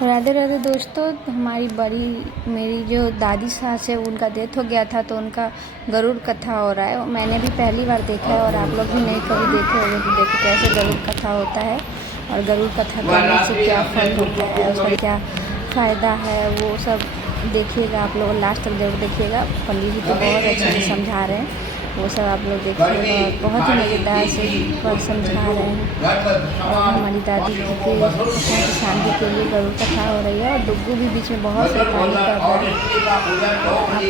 राधे राधे दोस्तों। हमारी बड़ी मेरी जो दादी सास है उनका डेथ हो गया था, तो उनका गरुड़ कथा हो रहा है। मैंने भी पहली बार देखा है और आप लोग भी नहीं कभी देखे होंगे कि देखो कैसे गरुड़ कथा होता है और गरुड़ कथा करने से क्या फल होता है, उसका क्या फ़ायदा है, वो सब देखिएगा। आप लोग लास्ट तक जरूर देखिएगा। पंडित जी तो बहुत अच्छे से समझा रहे हैं, वो सब आप लोग देखिएगा और बहुत ही मज़ेदार से पर समझा रहे हैं। और हमारी दादी की शांति के लिए गरुड़ कथा हो रही है और डुग्गू भी बीच में बहुत शैतानी कर रहा है। आप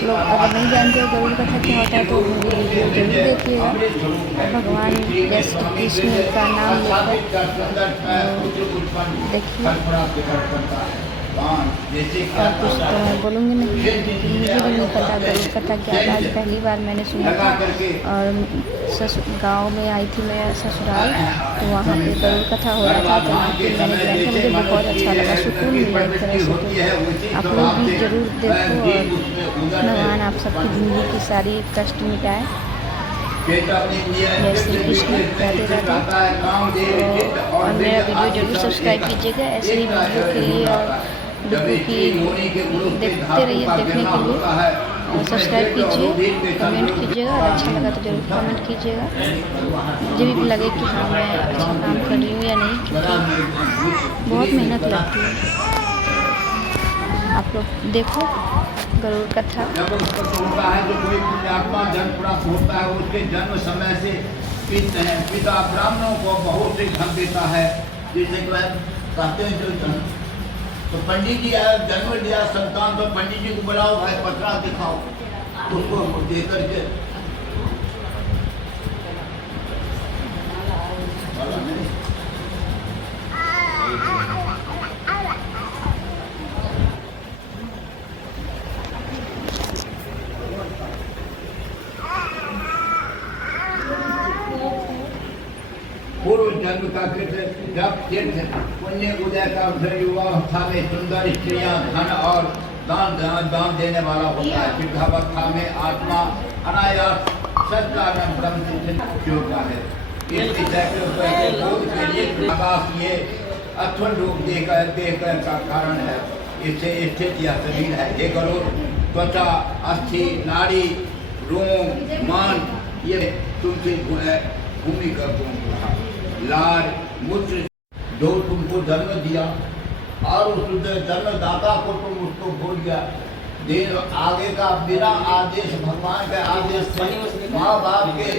लोग अगर नहीं जानते हो गरुड़ कथा क्या होता है तो मेरी वीडियो जरूर देखिएगा। भगवान जैसे कृष्ण का नाम लेकर देखिए। और कुछ तो मैं बोलूँगी नहीं, मुझे भी नहीं पता गरुड़ कथा क्या था। आज पहली बार मैंने सुना था और गांव में आई थी मैं ससुराल, तो वहाँ पे गरुड़ कथा हो रहा था, तो वहाँ पे मैंने ज्वाइन किया। मुझे बहुत अच्छा लगा, सुकून मिला एक तरह से। तो आप लोग भी ज़रूर देखो और भगवान आप सबकी ज़िंदगी की सारी कष्ट मिटाए। जय श्री कृष्ण, राधे राधे। और मेरा वीडियो जरूर सब्सक्राइब कीजिएगा ऐसे ही वीडियो के लिए, और डुग्गू की देखते रहिए देखने के लिए। और सब्सक्राइब कीजिए, कमेंट कीजिएगा और अच्छा लगा तो ज़रूर कमेंट कीजिएगा। मुझे भी लगे कि हाँ मैं अच्छा काम कर रही हूँ या नहीं, क्योंकि बहुत मेहनत लगती है। आप लोग देखो गरुड़ कथा। जब होता है जो कोई पुण्यात्मा जन्म प्राप्त होता है उसके जन्म समय से पिता ब्राह्मणों को बहुत से धन देता है। जैसे कहते हैं जो तो पंडित जी आया, जन्म दिया संतान, तो पंडित जी को बुलाओ, भाई पत्रा दिखाओ, उसको दे करके पूर्व जन्म का कृत जब तीर्थ पुण्य उदय का अवसर युवावस्था में सुंदर स्त्रियां धन और दान देने वाला होता है। वृद्धावस्था में आत्मा अनायास सत्कारण ब्रह्म चिंतन होता है। इस विषय के लिए आकाश ये अथर्व रूप देकर का कारण है। इससे स्थित यह शरीर है। ये गरुड़ त्वचा, अस्थि, नाड़ी, रोम, मान ये तुमसे भूमि का गुण, लार मूत्र जो तुमको जन्म दिया और उस जन्मदाता को तुम उसको भूल गया। देर आगे का बिना आदेश, भगवान के आदेश से माँ बाप के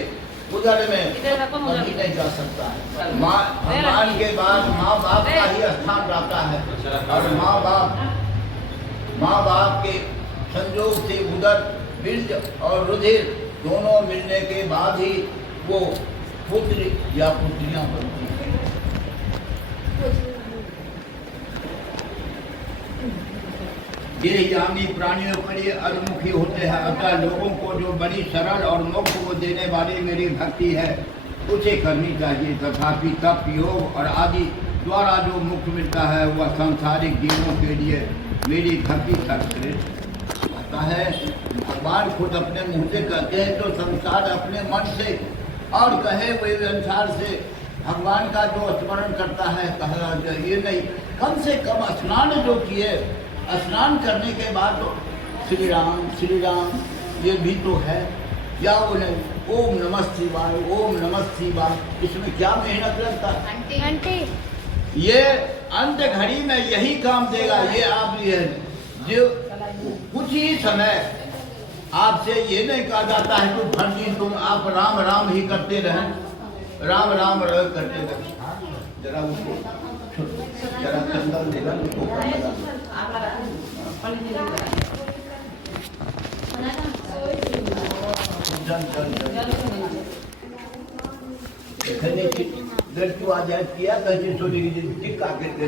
उदर में कभी नहीं जा सकता है। भगवान के बाद माँ बाप का ही स्थान रहता है और माँ बाप के संयोग से उदर, बीज और रुधिर दोनों मिलने के बाद ही वो पुत्र या पुत्रियां बनती हैं। देहयामी प्राणियों के लिए अधमुखी होते हैं, अतः लोगों को जो बड़ी सरल और मोक्ष को देने वाली मेरी भक्ति है उसे करनी चाहिए। तथापि तप, योग और आदि द्वारा जो मोक्ष मिलता है वह सांसारिक जीवों के लिए मेरी भक्ति सर्वश्रेष्ठ होता है। भगवान खुद अपने मुँह से कहते हैं तो संसार अपने मन से और कहे हुए अनुसार से भगवान का जो स्मरण करता है, कहा ये नहीं, कम से कम स्नान जो किए, स्नान करने के बाद तो श्री राम ये भी तो है, या वो नहीं ओम नमः शिवाय, ओम नमः शिवाय, इसमें क्या मेहनत लगता है। ये अंत घड़ी में यही काम देगा। ये आप ये जो कुछ ही समय आपसे ये नहीं कहा जाता है कि हर दिन तुम आप राम राम ही करते रहें, राम राम करते रहें। जरा उसको जरा चंदन देगा उसको लड़की आ जाए किया कहते छोटी टिक्का करके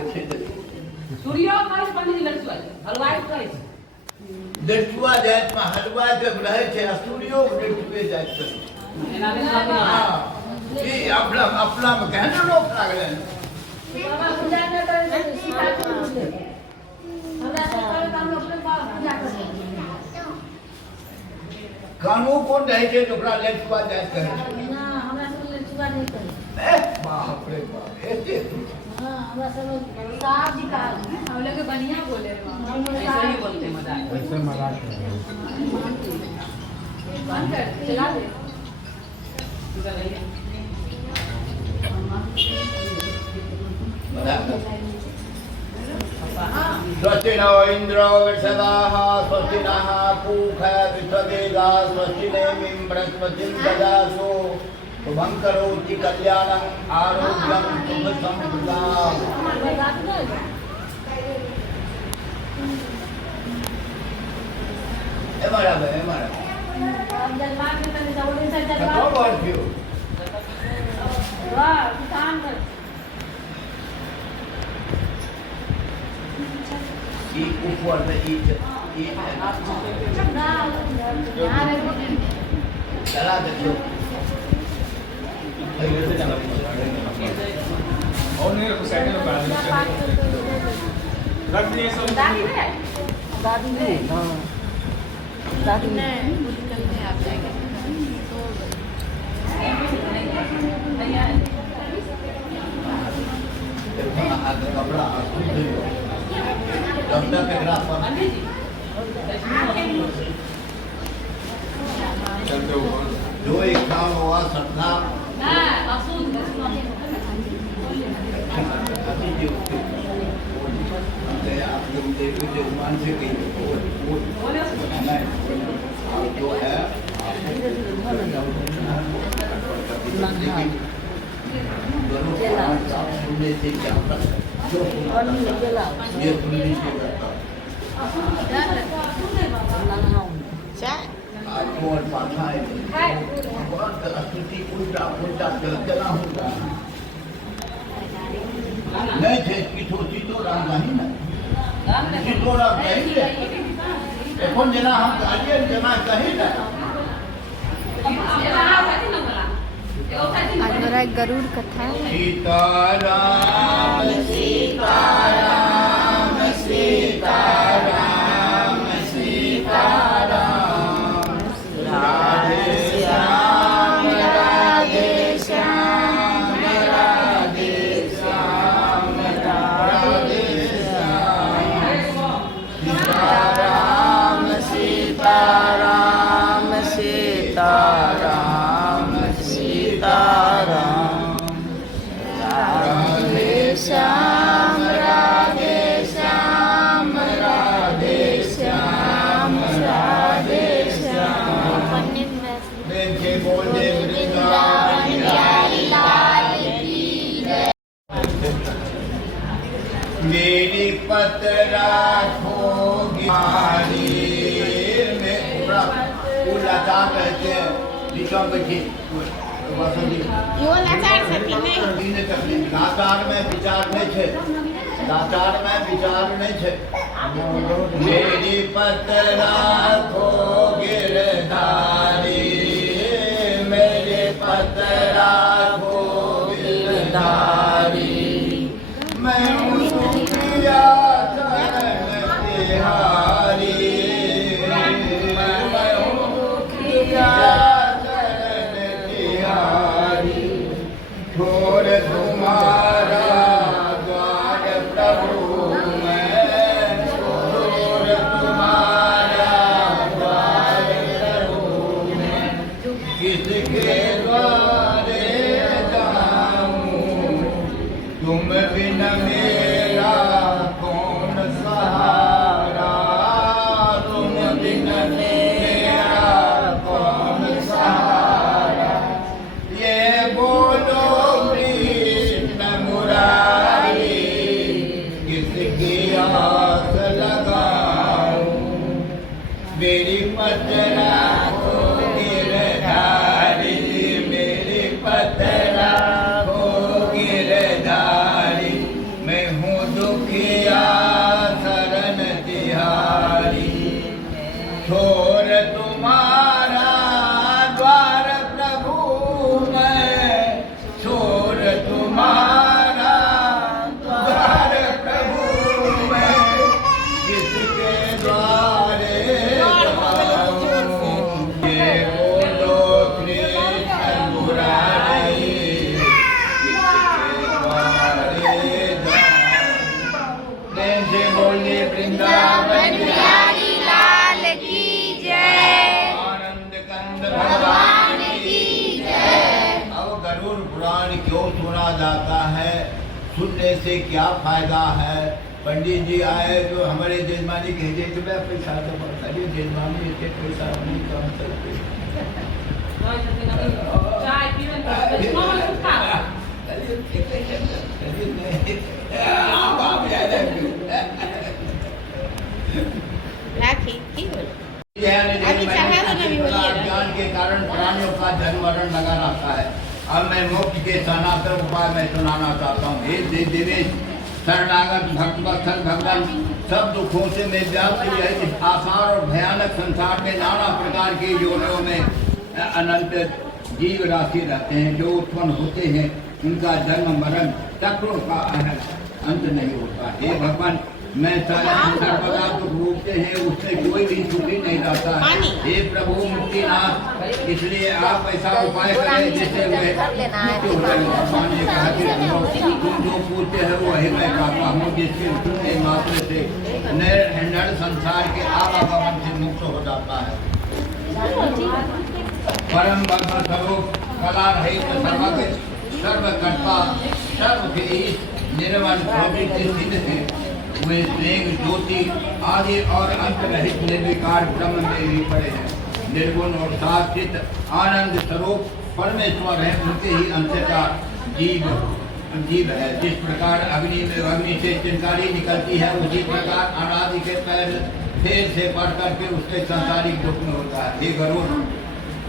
लड़कुआ जात में हलवा जब रहे थे स्टूडियो लड़कुए जात ये अपना में कहने लोग लागले कानून कौन रहे थे जो लड़कुआ जात कहे ना, हमरा सब लड़कुआ नहीं कहे। बाप रे बाप, ऐसे हाँ, हमरा सब साफ जी का हम लोग स्वस्ति नो इंद्रो वृषभाः स्वस्ति नः पूषा विश्ववेदाः स्वस्ति नेमिं बृहस्पतिं ददातु शुभं करोति कल्याणं आरोग्यं सुख समृद्धिं। हमारा ऊपर में चला देखो और नहीं रखो साइड में रख दिए सब दादी ने हाँ दादी ने आप जाएंगे कपड़ा डॉक्टर के ग्राफ पर चलते हो जो एक काम हुआ सपना आप लोग देखो जो मान से गई जो है सुनने से क्या जो ये सुनने से आपको और पाछा है बहुत स्थिति उल्टा उल्टा चलना होगा नहीं थे कि छोटी तो राम नहीं ना तो राम कहेंगे এখন যেনা हम गार्जियन जमा कहे ना आज हो रहा है गरुड़ कथा। सीताराम सीताराम सीताराम सीताराम राधे श्याम राधे श्याम राधे श्याम राधे श्याम सीताराम सीताराम सीताराम राधे श्याम राधे श्याम राधे श्याम राधे श्याम देखे बोले वृंदावन बिहारी लाल की जय। मेरी पतरा खोगी में पूरा काम कहते हैं दिशा बैठी लाचार में विचार नहीं छे लाचार में विचार नहीं छे मेरी पतरा खो गिरधारी मेरे पतरा खो गिरधारी मैं हूँ सुखिया चरण तिहारी मैं हूँ सुखिया छोड़ तुम्हारा द्वार प्रभु मैं छोड़ तुम्हारा द्वार प्रभु मैं किसके द्वारे जाऊं तुम बिन मेरा कौन सहारा तुम बिन मेरा कौन सहारा ये बोलो किसकी आस लगाऊं मेरी पतरा को गिरधारी मेरी पतरा को गिरधारी मैं हूँ दुखिया शरण तिहारी छोड़ तुम्हारा द्वार प्रभु मैं छोड़ तुम्हारा द्वार प्रभु मैं किसके द्वारे जाऊं ये बोलो कृष्ण मुरारी किसके द्वारे जाऊं जैसे बोले वृंदावन बिहारी लाल की जय आनंद कंद सुना जाता है, सुनने से क्या फायदा है। पंडित जी आए तो हमारे जजमानी कहते कि मैं पैसा तो बताइए, जजमानी इतने पैसा नहीं काम करते। चाय पीवन राखी की ज्ञान के कारण प्राणियों का जन्म मरण लगा रहता है। अब मैं मोक्ष के सनातन उपाय में सुनाना चाहता हूँ। हे देवेश शरणागत भक्तवत्सल भगवान, सब दुखों से मैं व्याप्त है। इस आसान और भयानक संसार में नाना प्रकार की योनियों में अनंत जीव राशि रहते हैं, जो उत्पन्न होते हैं। उनका जन्म मरण चक्रों का अंत नहीं होता। हे भगवान, मैं सर्वदा दुख भोगते हैं, उससे कोई भी सुखी नहीं रहता। हे प्रभु मुक्तिनाथ, इसलिए आप ऐसा उपाय करें जिससे भगवान ने कहा कि तुम जो पूछते हैं वो है मैं कहता हूँ, जिससे सुनने मात्र से नर संसार के आवागमन से मुक्त हो जाता है। परम ब्रह्म स्वरूप कला रहित सर्वज्ञ सर्वकर्ता सर्वधीश निर्मल सिद्ध है। वे स्नेह ज्योति आदि और अंत रहित निर्विकार ब्रह्म में ही पड़े हैं। निर्गुण और सात्विक आनंद स्वरूप परमेश्वर है, उनके ही अंश का जीव है। जिस प्रकार अग्नि से चिंगारी निकलती है, उसी प्रकार अनादि के पैर फेर से बढ़ करके उसके संसारिक दुख में होता है। हे गरुड़,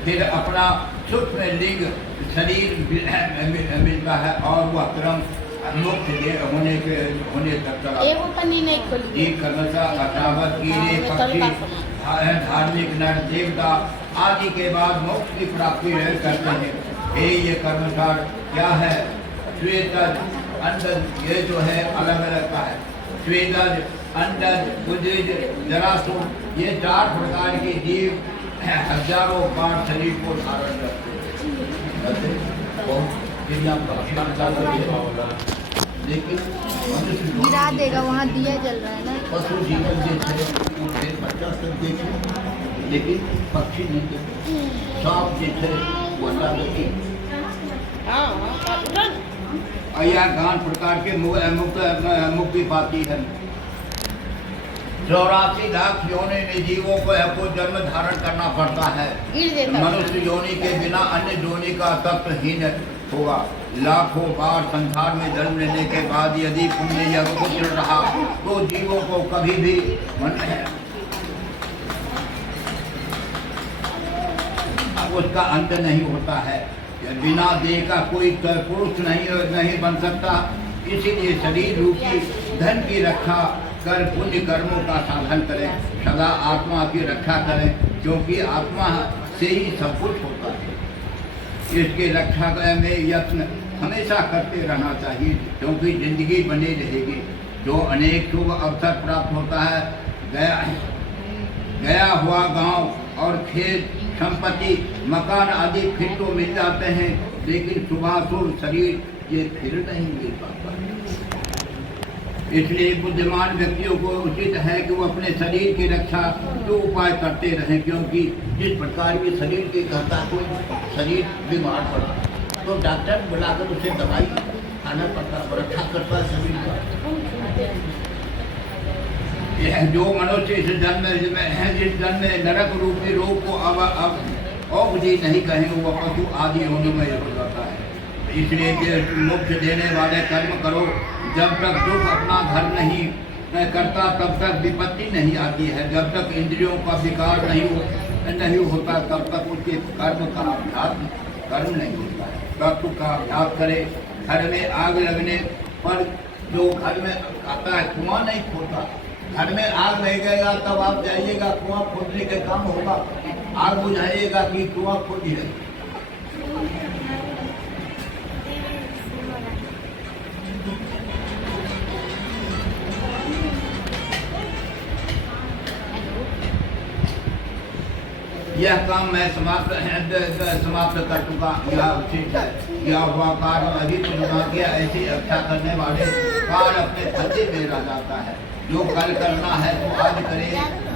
फिर अपना सूक्ष्म लिंग शरीर मिलता है और वह क्रम मुक्त होने तक कीड़े पक्षी धार्मिक नर देवता आदि के बाद मोक्ष की प्राप्ति करते हैं। हे ये कर्मसार क्या है? श्वेतज अंडज, ये जो है अलग अलग का है। श्वेतज अंडज उद्विज जरासुर, ये 4 प्रकार के जीव हजारों बार शरीर को धारण करते हैं। लेकिन गिरा देगा, वहाँ दिया जल रहा है ना। पशु जीवन जैसे बच्चा सब देखे, लेकिन पक्षी नहीं देखे। सांप जैसे वो अलग अया गान प्रकार के मुक्ति पाती है। 84 लाख योनि में जीवों को जन्म धारण करना पड़ता है। मनुष्य योनि के बिना अन्य योनि का तत्वहीन होगा। लाखों बार संसार में जन्म लेने के बाद यदि पुण्य या पुत्र रहा तो जीवों को कभी भी उसका अंत नहीं होता है। बिना देह का कोई पुरुष नहीं बन सकता। इसीलिए शरीर रूपी धन की रक्षा कर पुण्य कर्मों का साधन करें, सदा आत्मा की रक्षा करें, क्योंकि आत्मा से ही सब कुछ होता है। इसकी रक्षा में यत्न हमेशा करते रहना चाहिए, क्योंकि जिंदगी बनी रहेगी। जो अनेक शुभ अवसर प्राप्त होता है, गया हुआ गांव और खेत संपत्ति मकान आदि फिर तो मिल जाते हैं, लेकिन शुभाशुभ शरीर ये फिर नहीं मिल पाता। इसलिए बुद्धिमान व्यक्तियों को उचित है कि वो अपने शरीर की रक्षा जो उपाय करते रहें, क्योंकि जिस प्रकार के शरीर के कहता कोई शरीर बीमार पड़ा तो डॉक्टर बुलाकर उसे दवाई खाना पड़ता, रक्षा करता है शरीर का। यह जो मनुष्य इस जन्म में जिस जन्म में नरक रूपी रोग को अब औषधि नहीं कहें, वो पशु आदि होने में हो जाता है। इसलिए मोक्ष देने वाले कर्म करो। जब तक दुख अपना घर नहीं करता तब तक विपत्ति नहीं आती है। जब तक इंद्रियों का विकार नहीं होता तब तक उसके कर्म का अभ्यास कर्म नहीं होता है। तत्व का अभ्यास करे। घर में आग लगने पर जो घर में आता है कुआं नहीं खोदता, घर में आग लगेगा तब आप जाइएगा कुआं खोदने का काम होगा। आग बुझाइएगा कि कुआं खोदिए। यह काम मैं समाप्त कर चुका। यह उचित है। यह हुआ कार्य अधिक दुर्भाग्य ऐसी रक्षा करने वाले काल अपने धंधे में रह जाता है। जो कल करना है तो आज करे,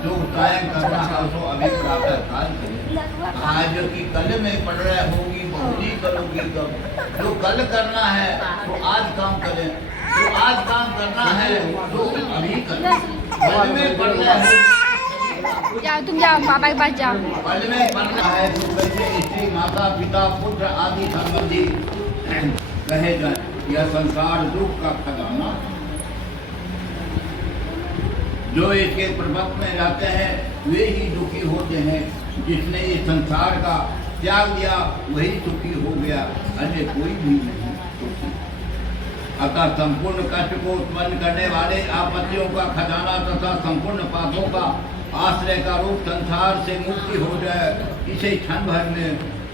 जो कायम करना है तो अभी प्रातः काल करे। आज की कल में पड़ रहा होगी बहुली करोगी कब। जो कल करना है तो आज काम करें, जो आज काम करना है तो अभी करें। कल में पड़ रहा है, जाओ तुम जाओ पापा के पास जाओ। कल में पढ़ना है तो कैसे स्त्री माता पिता पुत्र आदि संबंधी कहे जाए। यह संसार दुख का खजाना, जो इसके प्रपंच में रहते हैं वे ही दुखी होते हैं। जिसने इस संसार का त्याग दिया वही सुखी हो गया, अन्य कोई भी नहीं सुखी। अतः संपूर्ण कष्ट को उत्पन्न करने वाले आपत्तियों का खजाना तथा संपूर्ण पापों का आश्रय का रूप संसार से मुक्ति हो जाए, इसे क्षण भर में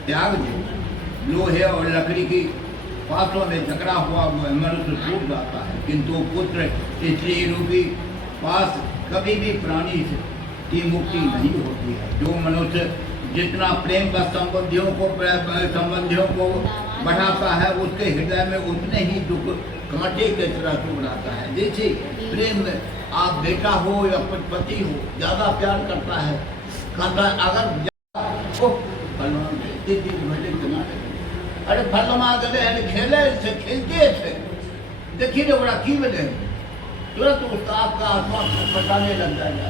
त्याग दे। लोहे और लकड़ी की पासों में जकड़ा हुआ मनुष्य टूट जाता है, किंतु पुत्र स्त्री रूपी पास कभी भी प्राणी की मुक्ति नहीं होती है। जो मनुष्य जितना प्रेम का संबंधियों को बढ़ाता है उसके हृदय में उतने ही दुख कांटे की तरह टुकड़ाता है। जैसे प्रेम में आप बेटा हो या पति हो ज्यादा प्यार करता है, कहता है अगर अरे फलमा गए खेले से खेलते थे देखिए तो बड़ा की बने तुरंत उसका आपका आत्मा फटाने लग जाएगा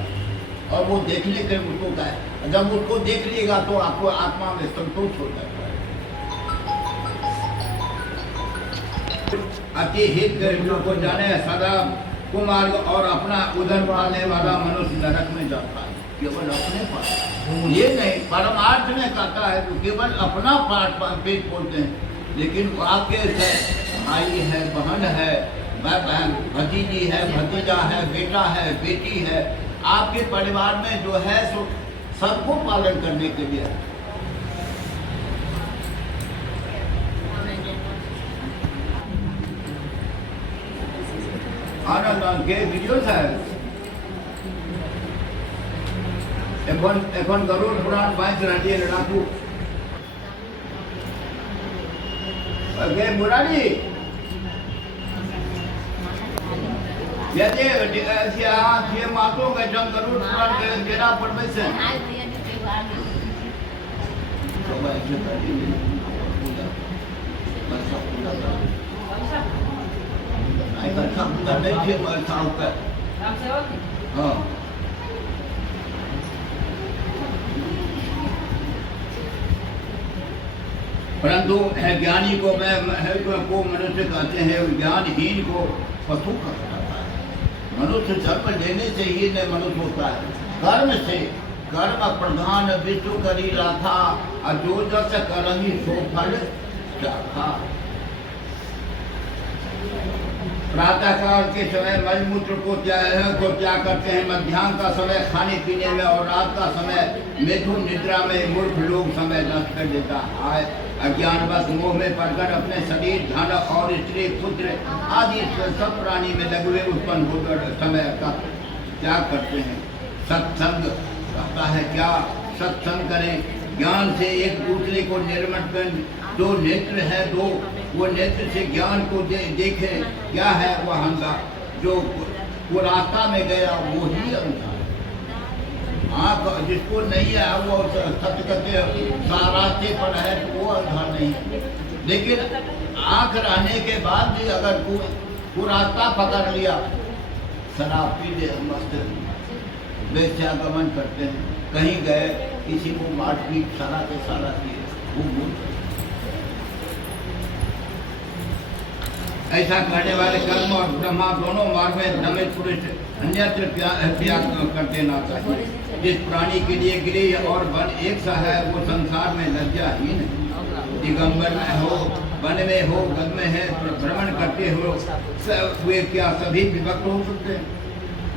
और वो देखने के उसको का है। जब उसको देख लीजिएगा तो आपको आत्मा में संतोष हो जाता है। अति हित गरीबों को जाने सदा कुमार्ग और अपना उधर पालने वाला मनुष्य नरक में जाता है। केवल अपने पास ये नहीं, परमार्थ में कहता है तो केवल अपना पेट पोलते हैं, लेकिन आपके भाई है, बहन है, भतीजी है, भतीजा है, बेटा है, बेटी है, आपके परिवार में जो है सो सबको पालन करने के लिए। आनंद के वीडियोस है এখন গরুড় পুরাণ বাইশ রাজিয়ে লড়াকু ओके मुरारी यदि ये मातों का जंग गरुड़ पुराण के गेरा परमेश्वर हाँ परंतु ज्ञानी को मनुष्य कहते हैं, ज्ञानहीन को पशु कहा जाता है। मनुष्य जन्म लेने से ही न मनुष्य होता है, कर्म से। कर्म प्रधान विष्णु करी राखा और जो जस करही सो फल चाखा। प्रातः काल के समय मलमूत्र को त्याग करते हैं, मध्याह्न का समय खाने पीने में और रात का समय मिथुन निद्रा में मूर्ख लोग समय नष्ट कर देता है। अज्ञानवश मोह में पड़कर अपने शरीर, धन और स्त्री, पुत्र आदि सब प्राणी में लघुए उत्पन्न होकर समय का त्याग करते हैं। सत्संग कहता है क्या? सत्संग करें, ज्ञान से एक दूसरे को निर्मल कर। जो नेत्र है दो, वो नेत्र से ज्ञान को देखे क्या है वह अंधा। जो वो रास्ता में गया वो ही अंधा। आँख जिसको नहीं है वो सत्य कहते रास्ते पर है तो वो अंधा नहीं है। लेकिन आँख रहने के बाद भी अगर वो रास्ता पकड़ लिया, शराब पी ले, मस्त वेश्यागमन करते हैं, कहीं गए किसी को मारपीट सारा के सारा किए, वो मूर्ख। ऐसा करने वाले कर्म और ब्रह्मा दोनों मार्ग में दमित पुरुष अन्यत्र त्याग कर देना चाहिए। जिस प्राणी के लिए गृह और वन एक सा है वो संसार में लज्जाहीन है। दिगंबर में हो, वन में हो, वन में है, भ्रमण करते हो, वे क्या सभी विभक्त हो सकते हैं?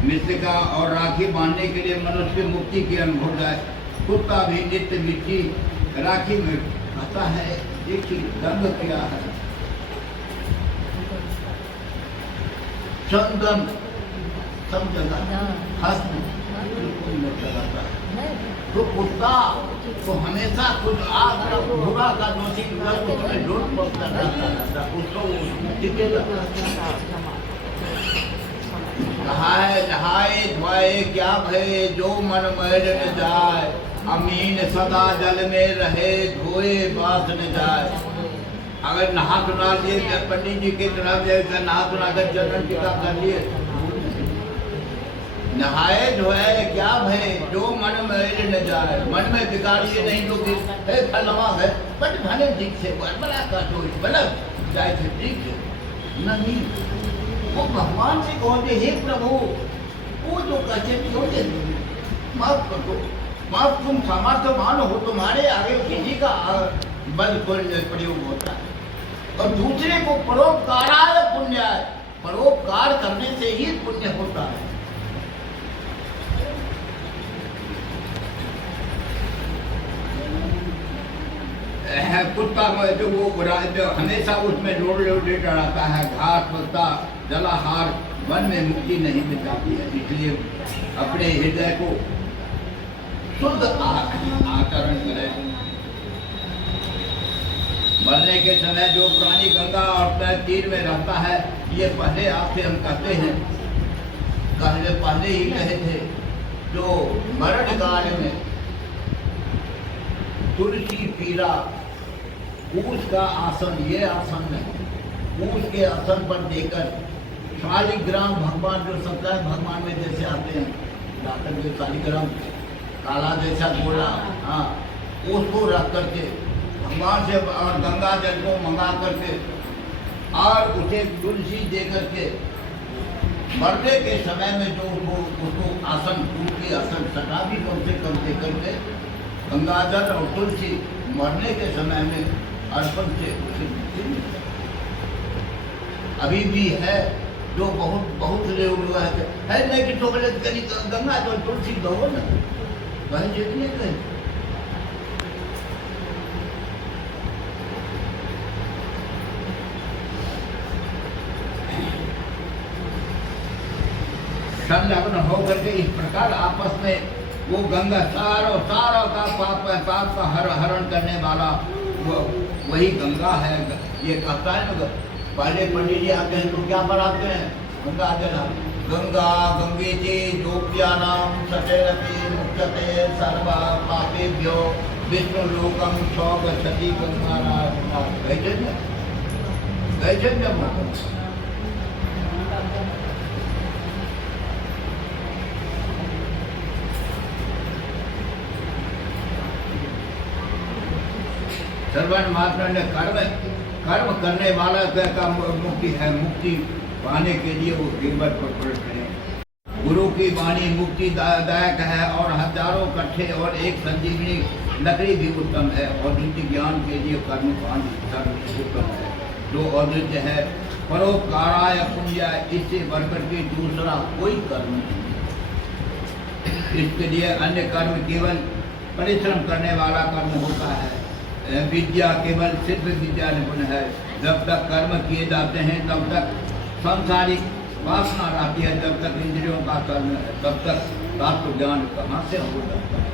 मृतिका और राखी बांधने के लिए मनुष्य की मुक्ति की अनुभव जाए। कुत्ता भी नित्य मिट्टी राखी में खाता है, एक ही दंग क्या है। चंदन सब जगह हस्त कोई नहीं लगाता है। तो कुत्ता तो हमेशा कुछ आप बुरा का दोषी उसमें लोट पड़ता रहता है, उसको नहाए नहाए धोए क्या भय जो मन मैल न जाए, अमीन सदा जल में रहे धोए बास न जाए। अगर नहा सुना लिए पंडित जी की तरफ नहा सुना कर चरण टीका कर लिए, नहाए धोए क्या भय जो मन मैल न जाए, मन में बिगाड़िए नहीं तो फिर फलवा है बट भले ठीक से बड़ा का जो बलक जाए से ठीक नहीं। वो भगवान से कहोगे हे प्रभु वो जो कहते क्योंकि माफ कर दो, माफ तुम सामर्थ्यवान हो, तुम्हारे आगे किसी का बल प्रयोग होता है और दूसरे को परोपकाराय पुण्याय, परोपकार करने से ही पुण्य होता है। कुत्ता में जो वो जो हमेशा उसमें लोड लेकर आता है, घास पत्ता जलाहार मन में मुक्ति नहीं मिटाती है। इसलिए अपने हृदय को शुद्ध आचरण करें। मरने के समय जो प्राणी गंगा और तीर में रहता है, ये पहले आपसे हम कहते हैं, पहले ही कहे थे, जो मरण काल में तुलसी पीरा ऊस का आसन, ये आसन नहीं, ऊस के आसन पर देकर शालिग्राम भगवान जो सत्यनारायण भगवान में जैसे आते हैं, जाकर के शालिग्राम काला जैसा गोला, हाँ, उसको रख करके भगवान से और गंगा जल को मंगा करके और उसे तुलसी दे करके मरने के समय में जो उसको आसन, ऊँट की आसन सटा भी कम से कम दे करके गंगा जल और तुलसी मरने के समय में अर्पण से उसे मुक्ति मिलती है। अभी भी है जो बहुत लोग है नहीं कि तो बोले गंगा जल तुलसी दो ना वही जितने कहे। संलग्न होकर के इस प्रकार आपस में वो गंगा सारों का पाप का हरण करने वाला वही गंगा है। ये कहता है ना, पहले पंडित जी आते हैं तो क्या बनाते हैं, गंगा जल, गंगा गंगेति गोप्यानाम सचैरपि मुच्यते सर्वा पापेभ्यो विष्णु लोकम गच्छति गंगा सर्वण मात्र ने कर्म करने वाला का मुक्ति है। मुक्ति पाने के लिए वो गिरवट पर प्रवेश करें। गुरु की वाणी मुक्ति दायक है और हजारों कट्ठे और एक संजीवनी लकड़ी भी उत्तम है। और नित्य ज्ञान के लिए कर्म पान उत्तम है। जो अद्वितीय है परोपकाराय पुण्याय, इससे बढ़कर के दूसरा कोई कर्म नहीं। इसके लिए अन्य कर्म केवल परिश्रम करने वाला कर्म होता है। विद्या केवल सिद्ध विद्या निपुण है। जब तक कर्म किए जाते हैं तब तक सांसारिक वासना रहती है, जब तक इंद्रियों का कर्म है तब तक तत्व ज्ञान कहाँ से हो सकता है।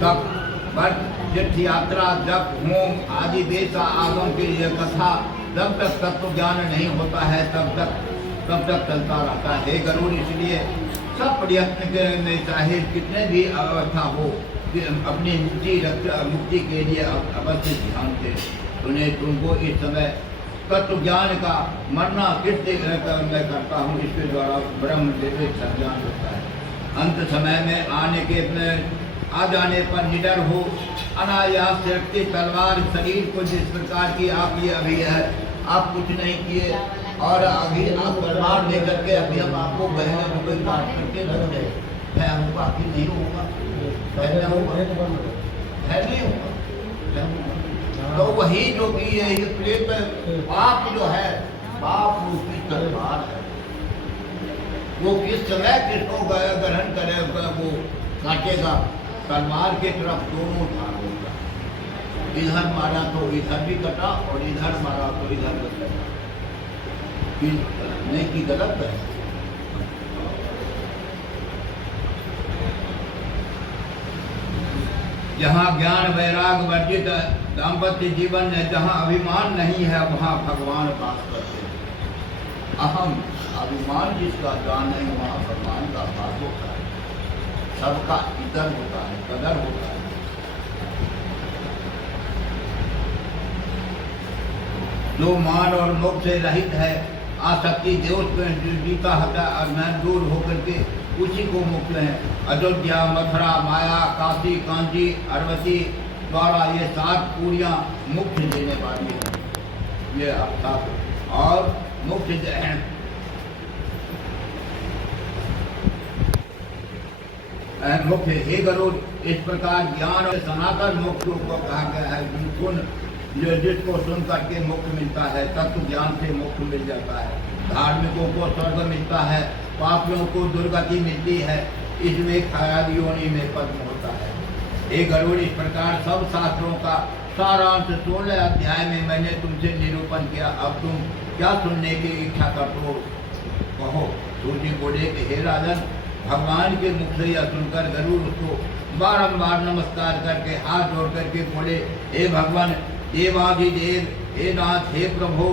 तब तीर्थ यात्रा, जब होम आदि वेद आगम के लिए कथा, जब तक तत्व ज्ञान नहीं होता है तब तक चलता रहता है। हे गरुड़, इसलिए सब प्रयत्न में चाहे कितने भी अवस्था हो, अपनी मुक्ति के लिए अवश्य ध्यान दें। तुमको इस समय तत्व ज्ञान का मरना किस मैं करता हूँ, इसके द्वारा ब्रह्म देवे ज्ञान होता है। अंत समय में आ जाने पर निडर हो, अनायास तिरकती तलवार शरीर को जिस प्रकार की आप ये अभी है, आप कुछ नहीं किए और अभी आप तलवार दे करके अभी हम आपको बहने रुपये काट करके रख दे, है हमको आखिर नहीं होगा, है नहीं होगा। तो वही जो की है ये प्लेट पाप जो है, पाप रूपी तलवार है, वो किस समय किसको ग्रहण करे वो काटेगा। तलवार के तरफ दोनों धार होगा, इधर मारा तो इधर भी कटा और इधर मारा तो इधर भी कटा। नहीं की गलत है। जहाँ ज्ञान वैराग वर्जित दाम्पत्य जीवन में जहाँ अभिमान नहीं है वहाँ भगवान वास करते हैं। अहम अभिमान जिसका जान है वहाँ भगवान का वास होता है। सबका इतर होता है, कदर होता है। जो मान और मोह से रहित है, आसक्ति देवत में जीता है और मैं दूर होकर के उसी को मुक्त है। अयोध्या, मथुरा, माया, काशी, कांची, अरवती द्वारा ये 7 पूरियां मुक्त देने वाली है। ये अब और मुक्त मुक्त हे गरुड़, इस प्रकार ज्ञान और सनातन मोक्ष को कहा गया है। जो जिसको सुन करके मुक्त मिलता है, तत्व ज्ञान से मुक्त मिल जाता है। धार्मिकों को स्वर्ग मिलता है, पापियों को दुर्गति मिलती है। इसमें खयाल योनि में पद्म होता है। हे गरुड़, इस प्रकार सब शास्त्रों का सारांश 16 अध्याय में मैंने तुमसे निरूपण किया। अब तुम क्या सुनने की इच्छा करते हो, कहो। सूर्य बोले कि हे राजन, भगवान के मुख से यह सुनकर गरुड़ उसको बारंबार नमस्कार करके हाथ जोड़ करके बोले, हे भगवान, देवाधिदेव, हे नाथ, हे प्रभु,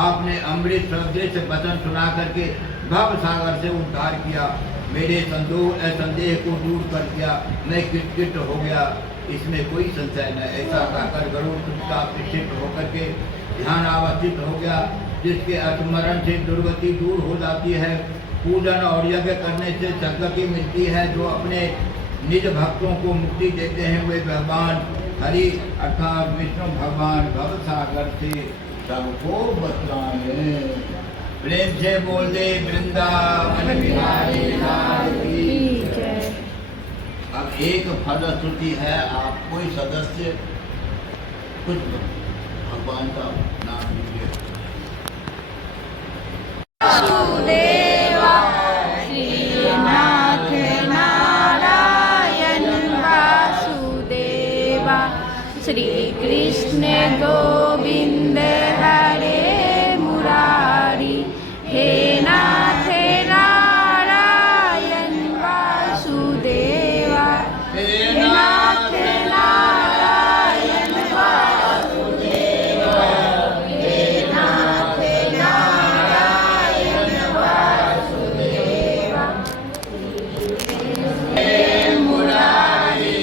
आपने अमृत सदृश वचन सुना करके भव सागर से उद्धार किया। मेरे संदेह को दूर कर दिया। मैं कृतकृत हो गया, इसमें कोई संशय नहीं। ऐसा कहकर गरुड़ चुपचाप निश्चित होकर के ध्यान आवस्थित हो गया, जिसके स्मरण से दुर्गति दूर हो जाती है। पूजन और यज्ञ करने से सद्गति मिलती है। जो अपने निज भक्तों को मुक्ति देते हैं वे भगवान हरि अर्थात विष्णु भगवान भव सागर से सबको बतलाए। प्रेम से बोल दे वृंदावन बिहारी लाल की जय। अब एक फलश्रुति है, आप कोई सदस्य कुछ भगवान का नाम लीजिए। वासुदेवा श्रीनाथ नारायण वासुदेवा, श्री कृष्ण गोविंद हरे मुरारी, हे नाथ नारायण वासुदेवा, हे नाथ नारायण वासुदेवा, हे नाथ नारायण वासुदेवा, हे मुरारी,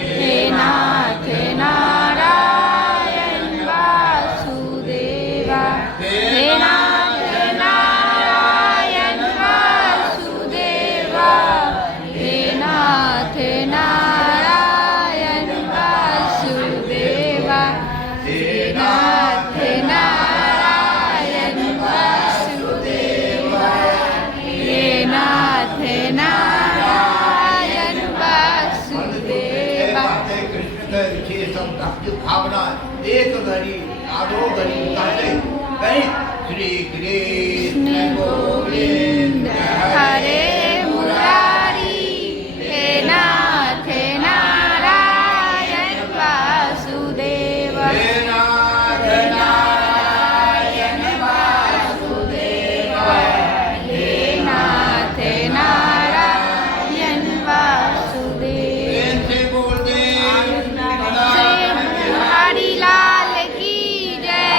हे नाथ नारायण वासुदेवा, हे नाथ नारायण वासुदेवा, हे नाथ नारायण वासुदेवा, हे नाथ नारायण वासुदेवा, हे नाथ नारायण वासुदेवा। कृष्ण के विशेष भक्ति भावना एक घड़ी आधो घड़ी कहते कहीं श्री कृष्ण गोविंद हरे मुरारी, हे नाथ नारायण वासुदेवा, हे नाथ नारायण वासुदेवा, हे नाथ नारायण वासुदेवा। प्रेम से बोल दे श्री हरि लाल की जय।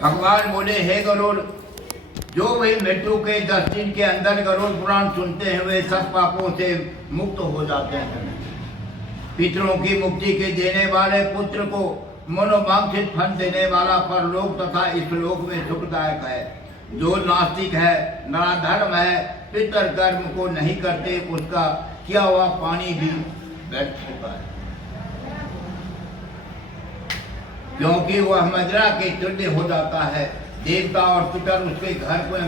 भगवान बोले, हे गरुड़, जो वे मृत्यु के 10 दिन के अंदर गरुड़ पुराण सुनते हैं वे सब पापों से मुक्त हो जाते हैं। पितरों की मुक्ति के देने वाले पुत्र को मनोवांछित फल देने वाला परलोक तथा इस लोक में सुखदायक है। जो नास्तिक है, नराधर्म है, पितर कर्म को नहीं करते, उसका किया हुआ पानी भी व्यर्थ होता है, क्योंकि वह मजरा के तुल्य हो जाता है। देवता और पितर उसके घर को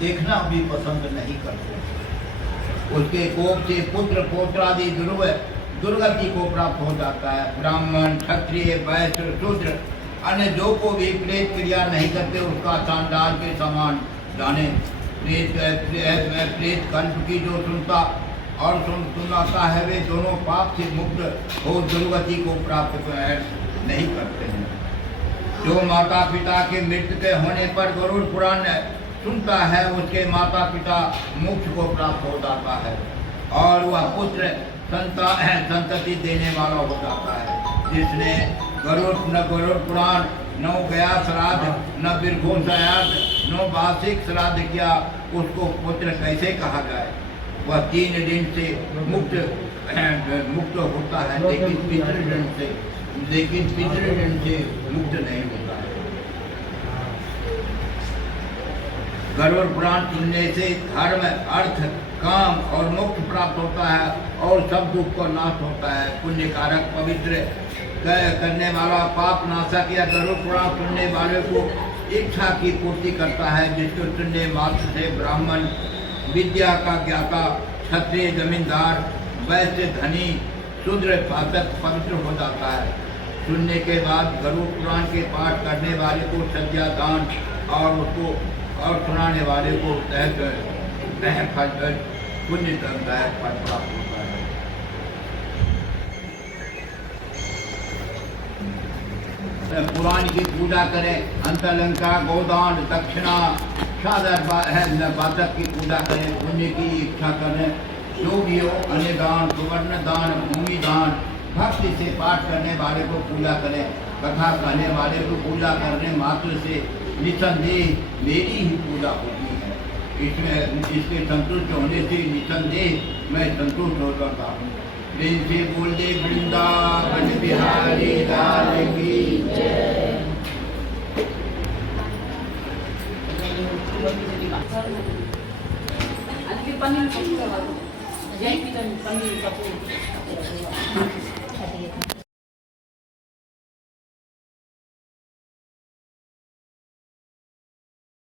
देखना भी पसंद नहीं करते। उसके कोप से पुत्र पौत्रादि दुर्गति को प्राप्त हो जाता है। ब्राह्मण, क्षत्रिय, वैश्य, शूद्र अन्य जो को भी प्रेत क्रिया नहीं करते उसका चांडाल के समान जाने। प्रेत कल्प की जो सुनता और सुनाता है वे दोनों पाप से मुक्त हो दुर्गति को प्राप्त नहीं करते हैं। जो माता पिता के मृत्यु के होने पर गरुड़ पुराण सुनता है उसके माता पिता मोक्ष को प्राप्त हो जाता है और वह पुत्र संतति देने वाला हो जाता है। जिसने गरुड़ पुराण न गया श्राद्ध, न बिरखो श्राद्ध, न वार्षिक श्राद्ध किया, उसको पुत्र कैसे कहा जाए। वह 3 दिन से मुक्त होता है, लेकिन पितृऋण से मुक्त नहीं होता है। गरुड़ पुराण सुनने से धर्म, अर्थ, काम और मोक्ष प्राप्त होता है और सब दुख का नाश होता है। पुण्य कारक, पवित्र करने वाला, पाप नाशक या गरुड़ पुराण सुनने वाले को इच्छा की पूर्ति करता है, जिसको सुनने मात्र से ब्राह्मण, विद्या का ज्ञाता, क्षत्रिय जमींदार, वैश्य धनी, शूद्र पातक पवित्र हो जाता है। सुनने के बाद गरुड़ पुराण के पाठ करने वाले को सज्जा दान और सुनाने वाले को पुण्य दायक फल प्राप्त होता है। पुराण की पूजा करें, अंतलंका, गोदान, दक्षिणा, बातक की पूजा करें, पुण्य की इच्छा करें, जो भी हो, अन्य दान, सुवर्ण दान, भूमि दान, भक्ति से पाठ करने वाले को पूजा करें। कथा कहने वाले को पूजा करने मात्र से निसंदेह मेरी ही पूजा होती है। इसके संतुष्ट होने से निसंदेह मैं संतुष्ट हो जाता हूँ। प्रेम से बोल दे वृंदावन बिहारी लाल की जय। पनीर पनीर